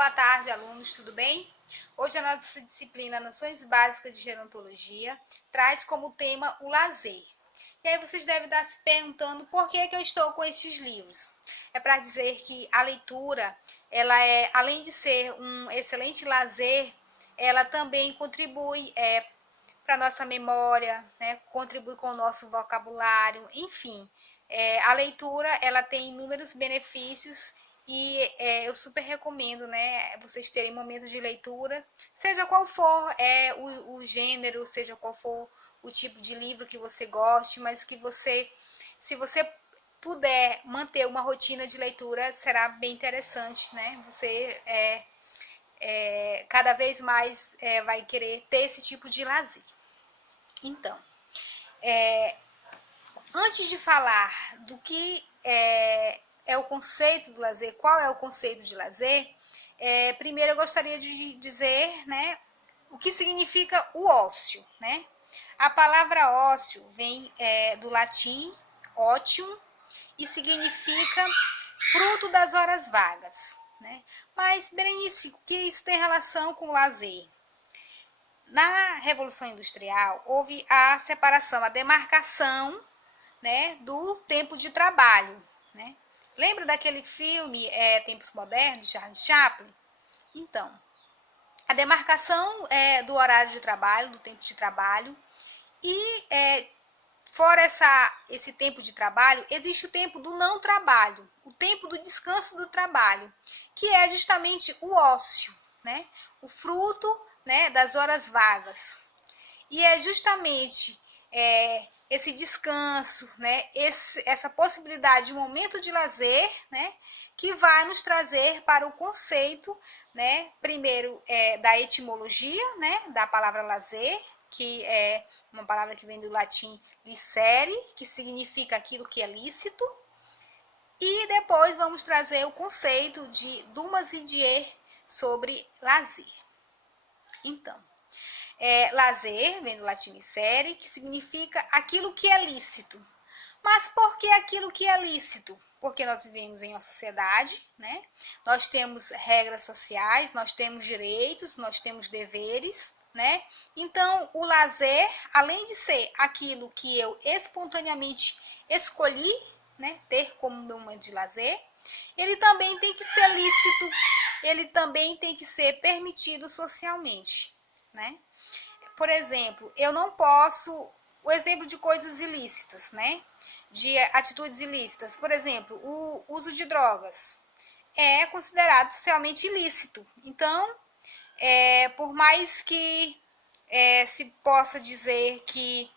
boa tarde, alunos, tudo bem? Hoje a nossa disciplina Noções Básicas de Gerontologia traz como tema o lazer. E aí vocês devem estar se perguntando por que eu estou com estes livros. É para dizer que a leitura, além de ser um excelente lazer, ela também contribui para a nossa memória, né? Contribui com o nosso vocabulário, enfim. A leitura ela tem inúmeros benefícios e eu super recomendo, né, vocês terem momentos de leitura, seja qual for o gênero, seja qual for o tipo de livro que você goste, mas que você, se você puder manter uma rotina de leitura, será bem interessante, né? Você cada vez mais vai querer ter esse tipo de lazer. Então, antes de falar do que é o conceito do lazer, qual é o conceito de lazer, primeiro eu gostaria de dizer, né, o que significa o ócio, né? A palavra ócio vem do latim otium e significa fruto das horas vagas, né? Mas, Berenice, o que isso tem relação com o lazer? Na Revolução Industrial, houve a separação, a demarcação, né, do tempo de trabalho, né? Lembra daquele filme Tempos Modernos, de Charles Chaplin? Então, a demarcação do horário de trabalho, do tempo de trabalho, e fora esse tempo de trabalho, existe o tempo do não trabalho, o tempo do descanso do trabalho, que é justamente o ócio, né? O fruto, né, das horas vagas. E é justamente esse descanso, né, essa possibilidade de um momento de lazer, né, que vai nos trazer para o conceito, né, primeiro da etimologia, né, da palavra lazer, que é uma palavra que vem do latim licere, que significa aquilo que é lícito, e depois vamos trazer o conceito de Dumas e Dier sobre lazer. Então, lazer vem do latim licere, que significa aquilo que é lícito. Mas por que aquilo que é lícito? Porque nós vivemos em uma sociedade, né? Nós temos regras sociais, nós temos direitos, nós temos deveres, né? Então, o lazer, além de ser aquilo que eu espontaneamente escolhi, né, ter como meu momento de lazer, ele também tem que ser lícito, ele também tem que ser permitido socialmente, né? Por exemplo, eu não posso, o exemplo de coisas ilícitas, né? De atitudes ilícitas. Por exemplo, o uso de drogas é considerado socialmente ilícito. Então, por mais que se possa dizer que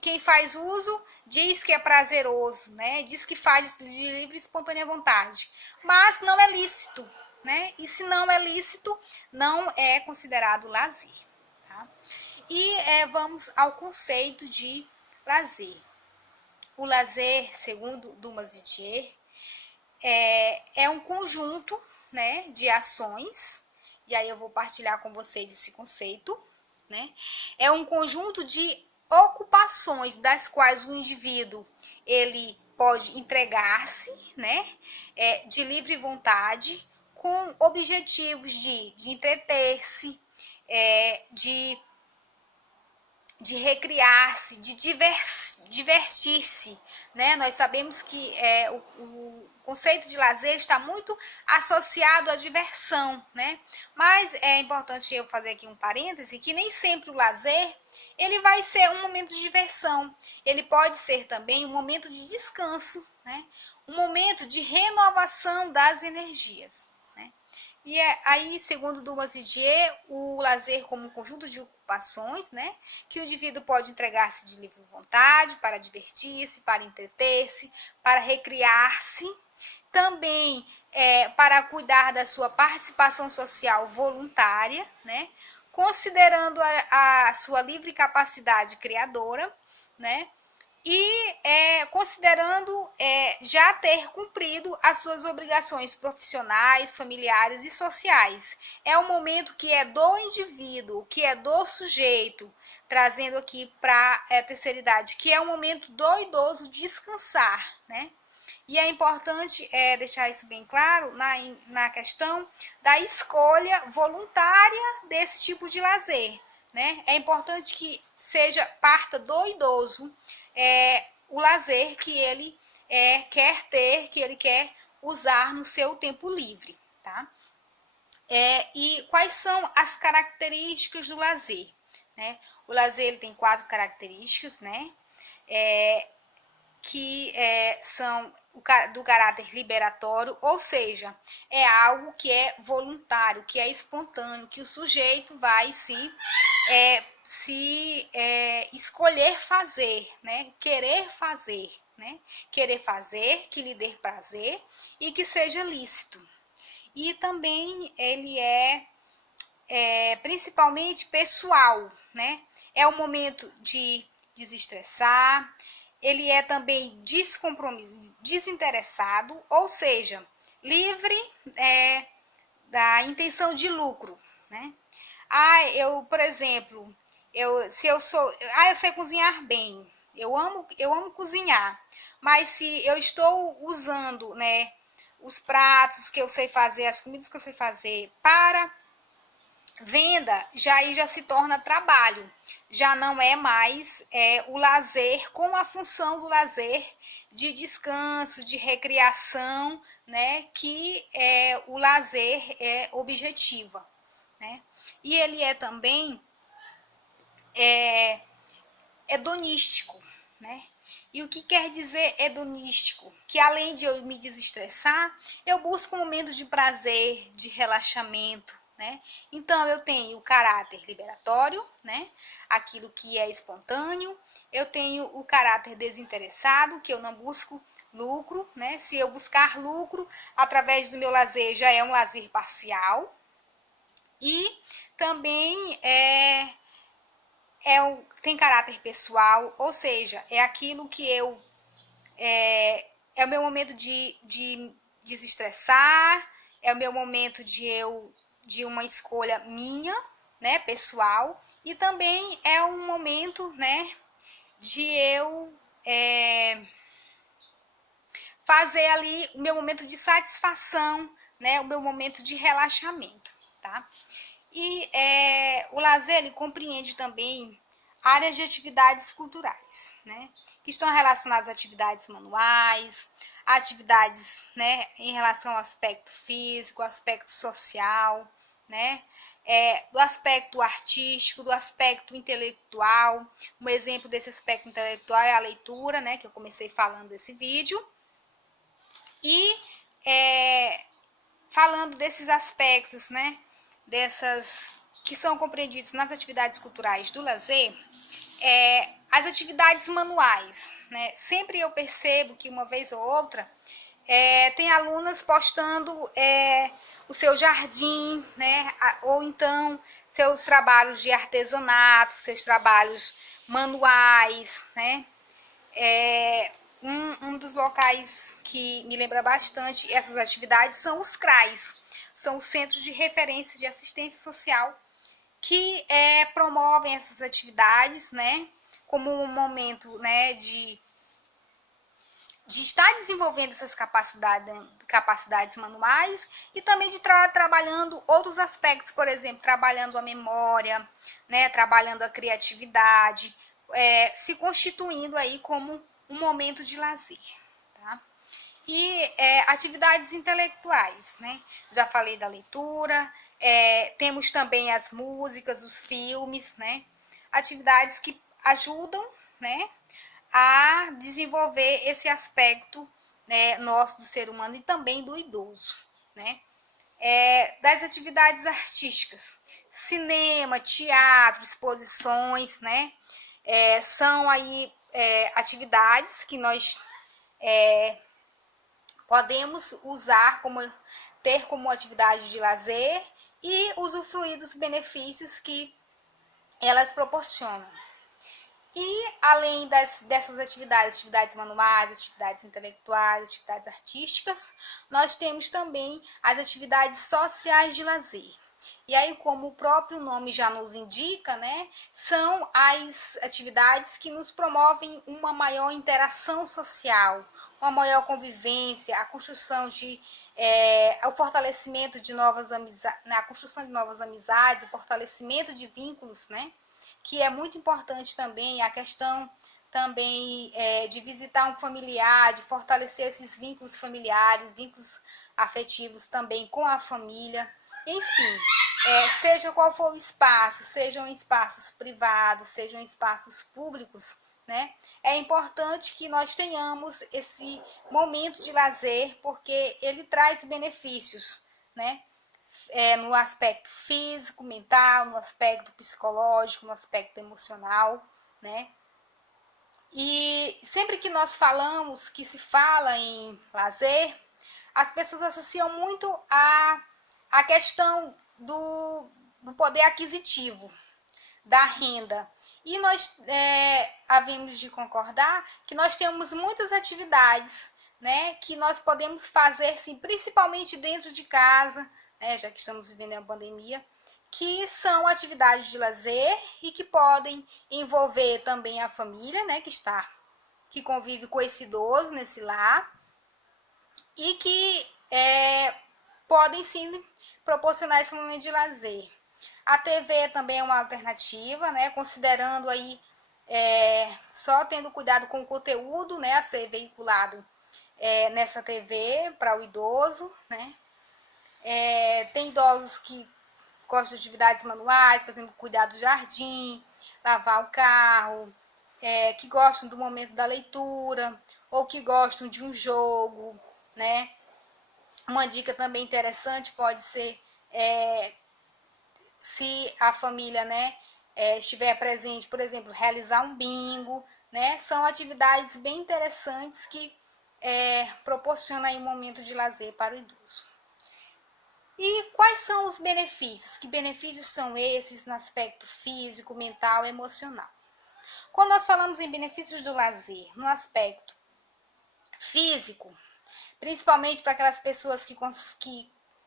quem faz uso diz que é prazeroso, né? Diz que faz de livre e espontânea vontade, mas não é lícito, né? E se não é lícito, não é considerado lazer. Tá? E vamos ao conceito de lazer. O lazer, segundo Dumas e Dier, é um conjunto, né, de ações, e aí eu vou partilhar com vocês esse conceito, né? É um conjunto de ocupações das quais o indivíduo ele pode entregar-se, né, de livre vontade, com objetivos de entreter-se, de recriar-se, de divertir-se, né? Nós sabemos que o conceito de lazer está muito associado à diversão, né? Mas é importante eu fazer aqui um parêntese, que nem sempre o lazer ele vai ser um momento de diversão, ele pode ser também um momento de descanso, né? Um momento de renovação das energias, né? E aí, segundo Dumas e Dier, o lazer como um conjunto de ocupações, né, que o indivíduo pode entregar-se de livre vontade para divertir-se, para entreter-se, para recriar-se, também para cuidar da sua participação social voluntária, né, considerando a sua livre capacidade criadora, né, e considerando já ter cumprido as suas obrigações profissionais, familiares e sociais. É um momento que é do indivíduo, que é do sujeito, trazendo aqui para a terceira idade, que é o momento do idoso descansar, né? E é importante deixar isso bem claro na questão da escolha voluntária desse tipo de lazer, né? É importante que parta do idoso o lazer que ele quer ter, que ele quer usar no seu tempo livre, tá? E quais são as características do lazer, né? O lazer ele tem 4 características, né? Que são do caráter liberatório, ou seja, é algo que é voluntário, que é espontâneo, que o sujeito vai se escolher fazer, né? Querer fazer, né? Querer fazer, que lhe dê prazer e que seja lícito. E também ele principalmente pessoal, né? É o momento de desestressar. Ele é também desinteressado, ou seja, livre da intenção de lucro, né? Por exemplo, eu sei cozinhar bem, eu amo cozinhar, mas se eu estou usando, né, os pratos que eu sei fazer, as comidas que eu sei fazer para venda, já se torna trabalho. Já não é mais o lazer com a função do lazer de descanso, de recreação, né, que o lazer objetiva, né? E ele também hedonístico, né? E o que quer dizer hedonístico? Que além de eu me desestressar, eu busco um momento de prazer, de relaxamento, né? Então, eu tenho o caráter liberatório, né? Aquilo que é espontâneo. Eu tenho o caráter desinteressado, que eu não busco lucro, né? Se eu buscar lucro através do meu lazer, já é um lazer parcial. E também tem caráter pessoal, ou seja, é aquilo que é o meu momento de desestressar, é o meu momento de uma escolha minha, né, pessoal, e também é um momento, né, de eu fazer ali o meu momento de satisfação, né, o meu momento de relaxamento, tá? E o lazer ele compreende também áreas de atividades culturais, né, que estão relacionadas a atividades manuais, atividades, né, em relação ao aspecto físico, aspecto social, né, do aspecto artístico, do aspecto intelectual. Um exemplo desse aspecto intelectual é a leitura, né, que eu comecei falando desse vídeo. E falando desses aspectos, né, dessas que são compreendidos nas atividades culturais do lazer, as atividades manuais, né? Sempre eu percebo que uma vez ou outra tem alunas postando o seu jardim, né? Ou então seus trabalhos de artesanato, seus trabalhos manuais, né? Um dos locais que me lembra bastante essas atividades são os CRAs, são os Centros de Referência de Assistência Social, que promovem essas atividades, né, como um momento, né, de estar desenvolvendo essas capacidades manuais e também de trabalhando outros aspectos, por exemplo, trabalhando a memória, né, trabalhando a criatividade, se constituindo aí como um momento de lazer, tá? E atividades intelectuais, né? Já falei da leitura, temos também as músicas, os filmes, né? Atividades que ajudam, né, a desenvolver esse aspecto, né, nosso do ser humano e também do idoso, né? Das atividades artísticas, cinema, teatro, exposições, né? São aí atividades que nós podemos ter como atividade de lazer e usufruir dos benefícios que elas proporcionam. E além dessas atividades manuais, atividades intelectuais, atividades artísticas, nós temos também as atividades sociais de lazer. E aí, como o próprio nome já nos indica, né, são as atividades que nos promovem uma maior interação social, uma maior convivência, a construção de o fortalecimento de novas amizades, a construção de novas amizades, o fortalecimento de vínculos, né? Que é muito importante também, a questão também de visitar um familiar, de fortalecer esses vínculos familiares, vínculos afetivos também com a família. Enfim, seja qual for o espaço, sejam espaços privados, sejam espaços públicos, né? É importante que nós tenhamos esse momento de lazer, porque ele traz benefícios, né? No aspecto físico, mental, no aspecto psicológico, no aspecto emocional, né? E sempre que nós falamos, que se fala em lazer, as pessoas associam muito a questão do poder aquisitivo, da renda. E nós havemos de concordar que nós temos muitas atividades, né, que nós podemos fazer, sim, principalmente dentro de casa, já que estamos vivendo uma pandemia, que são atividades de lazer e que podem envolver também a família, né, que convive com esse idoso nesse lar, e que podem sim proporcionar esse momento de lazer. A TV também é uma alternativa, né, considerando aí só tendo cuidado com o conteúdo, né, a ser veiculado nessa TV para o idoso, né. Tem idosos que gostam de atividades manuais, por exemplo, cuidar do jardim, lavar o carro, que gostam do momento da leitura, ou que gostam de um jogo, né. Uma dica também interessante pode ser, se a família, né, estiver presente, por exemplo, realizar um bingo, né, são atividades bem interessantes que proporcionam aí um momento de lazer para o idoso. E quais são os benefícios? Que benefícios são esses no aspecto físico, mental e emocional? Quando nós falamos em benefícios do lazer no aspecto físico, principalmente para aquelas pessoas que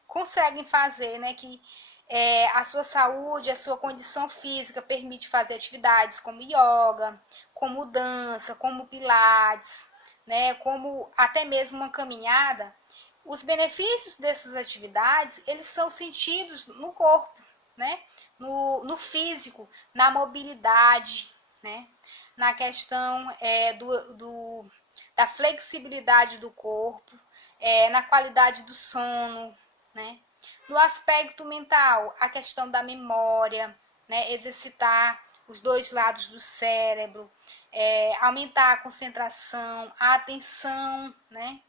conseguem fazer, né, que a sua saúde, a sua condição física permite fazer atividades como yoga, como dança, como pilates, né, como até mesmo uma caminhada. Os benefícios dessas atividades, eles são sentidos no corpo, né, no físico, na mobilidade, né, na questão da flexibilidade do corpo, na qualidade do sono, né. No aspecto mental, a questão da memória, né, exercitar os dois lados do cérebro, aumentar a concentração, a atenção, né.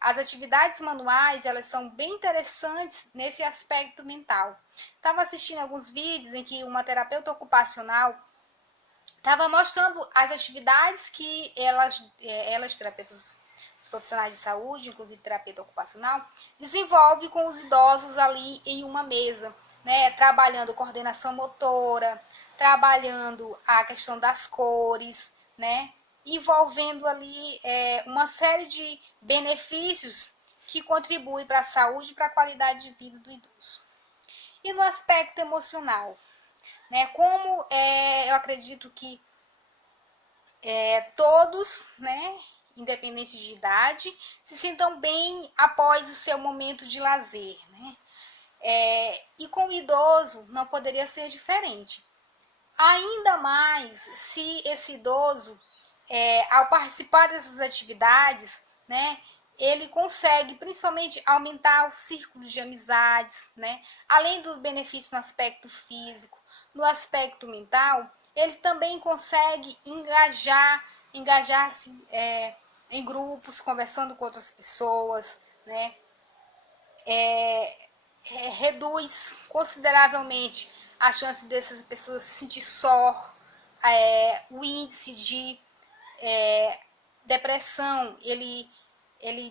As atividades manuais, elas são bem interessantes nesse aspecto mental. Estava assistindo alguns vídeos em que uma terapeuta ocupacional estava mostrando as atividades que elas terapeutas, os profissionais de saúde, inclusive terapeuta ocupacional, desenvolve com os idosos ali em uma mesa, né, trabalhando coordenação motora, trabalhando a questão das cores, né, envolvendo ali uma série de benefícios que contribuem para a saúde e para a qualidade de vida do idoso. E no aspecto emocional, né, como eu acredito que todos, né, independente de idade, se sintam bem após o seu momento de lazer, né? E com o idoso não poderia ser diferente. Ainda mais se esse idoso, ao participar dessas atividades, né, ele consegue principalmente aumentar o círculo de amizades, né? Além do benefício no aspecto físico, no aspecto mental, ele também consegue engajar-se em grupos, conversando com outras pessoas, né? Reduz consideravelmente a chance dessas pessoas se sentir só, o índice de depressão, ele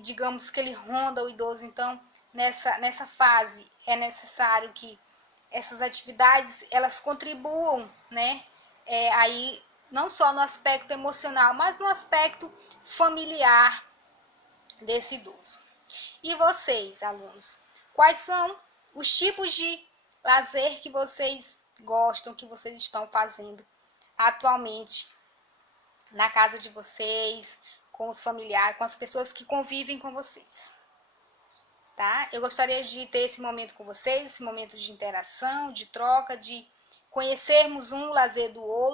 digamos que ele ronda o idoso. Então, nessa fase, é necessário que essas atividades, elas contribuam, né, aí, não só no aspecto emocional, mas no aspecto familiar desse idoso. E vocês, alunos, quais são os tipos de lazer que vocês gostam, que vocês estão fazendo atualmente na casa de vocês, com os familiares, com as pessoas que convivem com vocês. Tá? Eu gostaria de ter esse momento com vocês, esse momento de interação, de troca, de conhecermos um lazer do outro.